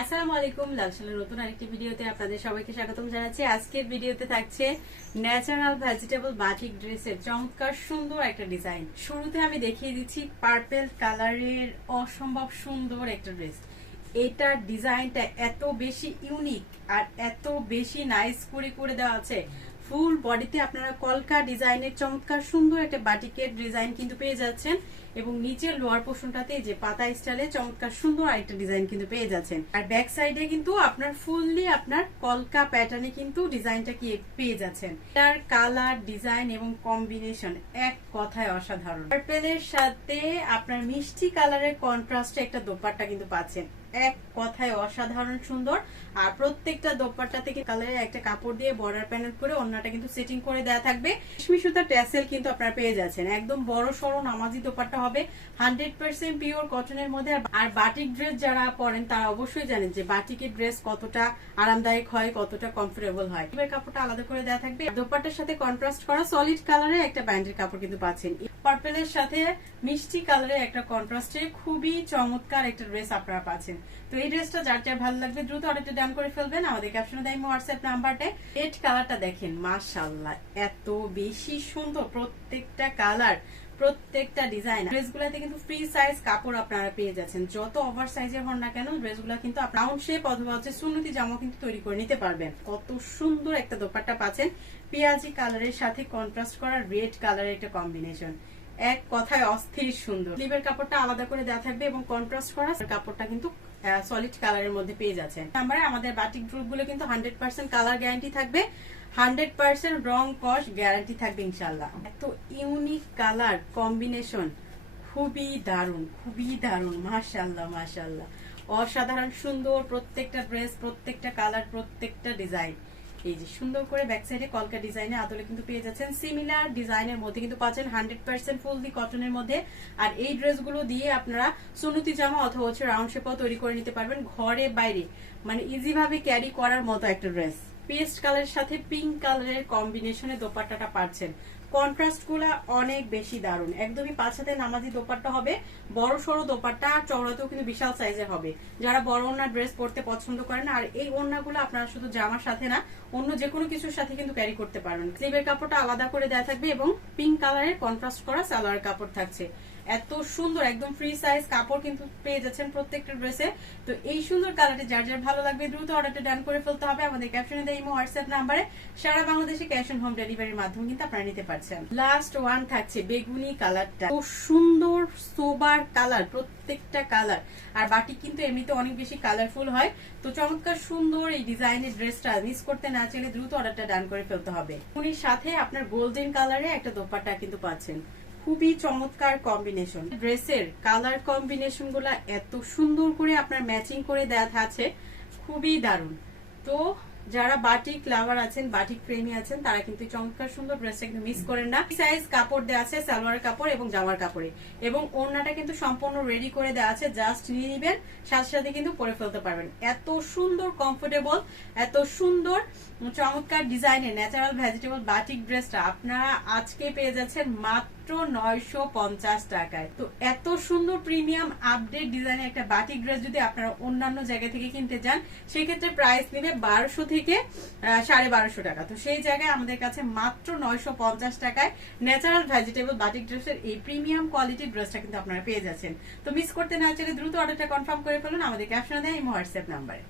আসসালামু আলাইকুম লালসালের নতুন আরেকটি ভিডিওতে আপনাদের সবাইকে স্বাগতম জানাচ্ছি। আজকের ভিডিওতে থাকছে ন্যাচারাল ভেজিটেবল বাটিক ড্রেসের চমৎকার সুন্দর একটা ডিজাইন। শুরুতে আমি দেখিয়ে দিচ্ছি পার্পেল কালারের অসম্ভব সুন্দর একটা ড্রেস। এটার ডিজাইনটা এত বেশি ইউনিক আর এত বেশি নাইস করে করে দেওয়া আছে। ফুল বডিতে আপনারা কলকা ডিজাইনের চমৎকার সুন্দর একটা বাটিকের ডিজাইন কিন্তু পেয়ে যাচ্ছেন এবং নিচের লোয়ার পোর্শনটাতে যে পাতা স্টাইলে চমৎকার সুন্দর একটা ডিজাইন কিন্তু পেয়ে যাচ্ছেন। আর ব্যাক সাইডে কিন্তু আপনার ফুললি আপনার কলকা প্যাটার্নে কিন্তু ডিজাইনটা কি পেয়ে যাচ্ছেন। তার কালার, ডিজাইন এবং কম্বিনেশন এক কথায় অসাধারণ। পার্পেলের সাথে আপনার মিষ্টি কালারের কন্ট্রাস্টে একটা দোপাট্টা কিন্তু পাচ্ছেন। এক কথায় অসাধারণ সুন্দর। আর প্রত্যেকটা দোপাট্টা থেকে কালারের একটা কাপড় দিয়ে বর্ডার প্যানেল করে অন্যটা কিন্তু সেটিং করে দেওয়া থাকবে। সুতার ট্যাসেল কিন্তু আপনারা পেয়ে যাচ্ছেন। একদম বড় সড়ো নামাজি দোপাট্টা হবে। হান্ড্রেড পার্সেন্ট পিওর কটনের মধ্যে। আর বাটিক ড্রেস যারা পরেন, তারা অবশ্যই জানেন যে বাটিকের ড্রেস কতটা আরামদায়ক হয়, কতটা কমফোর্টেবল হয়। কাপড়টা আলাদা করে দেওয়া থাকবে। দোপাট্টার সাথে কন্ট্রাস্ট করা সলিড কালারের একটা ব্যান্ডের কাপড় কিন্তু পাচ্ছেন। পার্পেলের সাথে মিষ্টি কালারের একটা কন্ট্রাস্টে খুবই চমৎকার একটা ড্রেস আপনারা পাচ্ছেন। তো এই ড্রেসটা যার যার ভালো লাগবে দ্রুত অর্ডারটা ডান করে ফেলবেন। আমাদের ক্যাপশনে দেয় হোয়াটসঅ্যাপ নাম্বারটা। রেড কালারটা দেখেন মাশাল্লাহ এত বেশি সুন্দর প্রত্যেকটা কালার প্রত্যেকটা ডিজাইন ড্রেসগুলোতে কিন্তু ফ্রি সাইজ কাপড় আপনারা পেয়ে যাচ্ছেন। যত ওভার সাইজের হন না কেন ড্রেসগুলো কিন্তু রাউন্ড শেপ অথবা হচ্ছে সুন্নতি জামা কিন্তু তৈরি করে নিতে পারবেন। কত সুন্দর একটা দোপাট্টা পাচ্ছেন। পেঁয়াজি কালারের সাথে কন্ট্রাস্ট করা রেড কালারের একটা কম্বিনেশন এক কথায় অস্থির সুন্দর। স্লিভের কাপড়টা আলাদা করে দেওয়া থাকবে এবং কন্ট্রাস্ট করা কাপড়টা কিন্তু সলিড কালারের মধ্যে পেয়ে যাচ্ছেন। নাম্বারে আমাদের বাটিক গ্রুপগুলো কিন্তু হান্ড্রেড পার্সেন্ট কালার গ্যারান্টি থাকবে। হান্ড্রেড পার্সেন্ট রং কস গ্যারান্টি থাকবে ইনশাল্লাহ এত ইউনিক কালার কম্বিনেশন খুবই দারুণ খুবই দারুণ মাশাল্লাহ মাশাল্লাহ অসাধারণ, সুন্দর প্রত্যেকটা ড্রেস প্রত্যেকটা কালার প্রত্যেকটা ডিজাইন এই যে সুন্দর করে ব্যাক সাইডে কলকা ডিজাইনে আদলে কিন্তু পেয়ে যাচ্ছেন। সিমিলার ডিজাইনের মধ্যে কিন্তু পাচ্ছেন হান্ড্রেড পার্সেন্ট ফুল দি কটনের মধ্যে। আর এই ড্রেসগুলো দিয়ে আপনারা সুনুতি জামা অথবা হচ্ছে রাউন্ড শেপও তৈরি করে নিতে পারবেন ঘরে বাইরে। মানে ইজি ভাবে ক্যারি করার মতো একটা ড্রেস পেস্ট কালারের সাথে পিঙ্ক কালারের কম্বিনেশনে দোপাট্টাটা পাচ্ছেন। কন্ট্রাস্টগুলা অনেক বেশি দারুণ একদমই পাঁচ হাতে নামাজি দোপাট্টা হবে, বড় সড়ো দোপাট্টা আর চওড়াতেও কিন্তু বিশাল সাইজের হবে। যারা বড় ওনার ড্রেস পরতে পছন্দ করেন আর এই ওড়নাগুলো আপনারা শুধু জামার সাথে না, অন্য যে কোনো কিছুর সাথে কিন্তু ক্যারি করতে পারেন স্লিভের কাপড়টা আলাদা করে দেওয়া থাকবে এবং পিঙ্ক কালারের কন্ট্রাস্ট করা সালোয়ার কাপড় থাকছে। এত সুন্দর, একদম ফ্রি সাইজ কাপড় কিন্তু পেয়ে যাচ্ছেন প্রত্যেকটা ড্রেসে তো এই সুন্দর কালারটি যার যার ভালো লাগবে দ্রুত অর্ডারটা ডান করে ফেলতে হবে। আমাদের ক্যাপশনে দেয় ইমো হোয়াটসঅ্যাপ নাম্বারে সারা বাংলাদেশে ক্যাশ অন হোম ডেলিভারির মাধ্যমে কিন্তু আপনারা নিতে পারছেন। লাস্ট ওয়ান থাকছে বেগুনি কালারটা খুব সুন্দর সোবার কালার প্রত্যেকটা কালার আর বাটি কিন্তু এমনিতে অনেক বেশি কালারফুল হয়। তো চমৎকার সুন্দর এই ডিজাইনের ড্রেসটা মিস করতে না চাইলে দ্রুত অর্ডারটা ডান করে ফেলতে হবে। উনির সাথে আপনার গোল্ডেন কালারে একটা দোপাট্টা কিন্তু পাচ্ছেন। খুবই চমৎকার কম্বিনেশন ড্রেসের কালার কম্বিনেশনগুলা এত সুন্দর করে আপনার ম্যাচিং করে দেওয়া আছে, খুবই দারুণ। তো যারা বাটিক লাভার আছেন, বাটিক প্রেমী আছেন, তারা কিন্তু চমৎকার সুন্দর ড্রেসটা কিন্তু মিস করেন না। সাইজ কাপড় দেওয়া আছে, সালোয়ার কাপড় এবং জামার কাপড়ে। এবং ওড়নাটা কিন্তু সম্পূর্ণ রেডি করে দেওয়া আছে জাস্ট নিয়ে নিবেন, সাথে সাথে কিন্তু পরে ফেলতে পারবেন। এত সুন্দর কমফোর্টেবল এত সুন্দর চমৎকার ডিজাইনের ন্যাচারাল ভেজিটেবল বাটিক ড্রেসটা আপনারা আজকে পেয়ে যাচ্ছেন মাত্র নয়শো পঞ্চাশ টাকায়। তো এত সুন্দর প্রিমিয়াম আপডেট ডিজাইনের একটা বাটিক ড্রেস যদি আপনারা অন্যান্য জায়গা থেকে কিনতে যান সেক্ষেত্রে প্রাইস নেবে বারোশো থেকে আহ, সাড়ে বারোশো টাকা। তো সেই জায়গায় আমাদের কাছে মাত্র নয়শো পঞ্চাশ টাকায় ন্যাচারাল ভেজিটেবল বাটিক ড্রেসের এই প্রিমিয়াম কোয়ালিটির ড্রেসটা কিন্তু আপনারা পেয়ে যাচ্ছেন। তো মিস করতে না চাইলে দ্রুত অর্ডারটা কনফার্ম করে ফেলুন আমাদের ক্যাপশনে দেয় এই হোয়াটসঅ্যাপ নাম্বারে